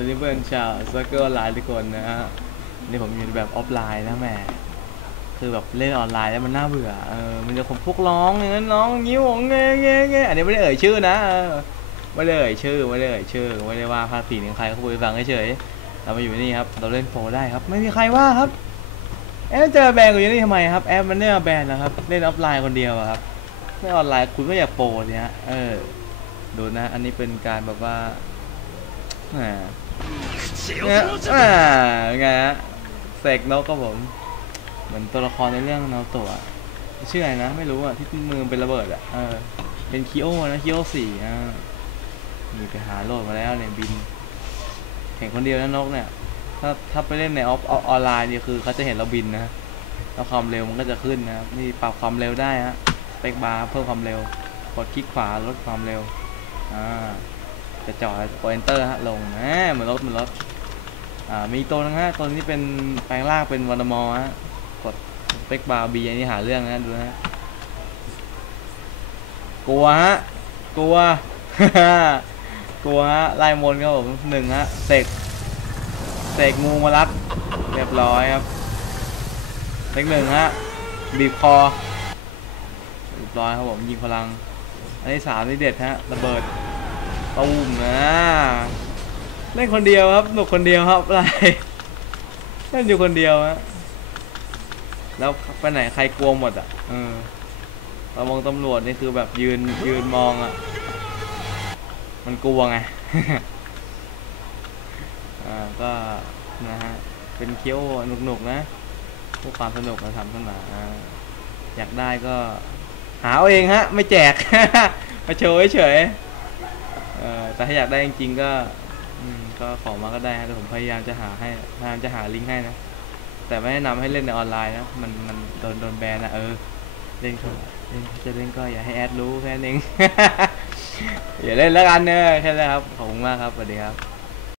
วัสดีเพื่อนชาวสเกอร์ไลน์ทุกคนนะฮะนี่ผมอยู่แบบออฟไลน์นะแม่คือแบบเล่นออนไลน์แล้วมันน่าเบื่อเออมันจะคนพวกร้องอย่างนั้นร้องงิ้วงเงี้ยเงี้ยเงี้ยอันนี้ไม่ได้เอ่ยชื่อนะไม่ได้เอ่ยชื่อไม่ได้เอ่ยชื่อไม่ได้ว่าภาษีถึงใครเขาไปฟังเฉยเรามาอยู่นี่ครับ เราเล่นโปรได้ครับ ไม่มีใครว่าครับ แอปเจอแบนอยู่นี่ทำไมครับแอปมันเนี่ยแบนนะครับเล่นออฟไลน์คนเดียวครับเล่นออนไลน์คุณก็อยากโปรเนี่ยเออดูนะ อันนี้เป็นการแบบว่าแหม เนี่ยอ่าไงฮะเสกนกครับผม เหมือนตัวละครในเรื่องนาโตะชื่ออะไรนะ ไม่รู้อะ ที่มือเป็นระเบิดอะเออเป็นคิโอนะคิโอสี่อ่ามีไปหาโหลดมาแล้วเนี่ยบิน เห็นคนเดียวนะนกเนี่ย ถ้าถ้าไปเล่นในออฟออนไลน์นี่คือเขาจะเห็นเราบินนะแล้วความเร็วมันก็จะขึ้นนะครับนี่ปรับความเร็วได้ฮะสเปคบาร์เพิ่มความเร็ว กดคลิกขวาลดความเร็ว อ่า จะจอดกด enter ฮะลงแหมเหมือนรถเหมือนรถอ่ามีตัวนึงฮะตัวนี้เป็นแปลงร่างเป็นวันมอฮะกดสเปคบาร์บีอันนี้หาเรื่องนะดูนะฮะกลัวฮะกลัวกลัวฮะไล่มนต์ครับผมหนึ่งฮะเสกเสกงูมารัดเรียบร้อยครับเลขหนึ่งฮะบีบคอเรียบร้อยครับผมยิงพลังอันที่สามนี่เด็ดฮะระเบิด ตูมนะเล่นคนเดียวครับหนุกคนเดียวครับอะไรเล่นอยู่คนเดียวฮะแล้วไปไหนใครกลัวหมดอะเออตำรวจตำรวจนี่คือแบบยืนยืนมองอะ มันกลัวไงอ่าก็นะฮะเป็นเคี้ยวหนุกๆนะพวกความสนุกมาทำขึ้นมาอ่าอยากได้ก็ หาเอาเองฮะ ไม่แจก มาโชว์เฉยๆ เออแต่ถ้าอยากได้จริงๆก็อืมก็ขอมาก็ได้ฮะแต่ผมพยายามจะหาให้พยายามจะหาลิงก์ให้นะ แต่ไม่แนะนำให้เล่นในออนไลน์นะ มันมันโดนโดนแบนนะเออ เล่นก็เล่นจะเล่นก็อย่าให้แอดรู้แค่นั้นเอง อย่าเล่นแล้วกันเนอะแค่นั้นครับ ขอบคุณมากครับ สวัสดีครับ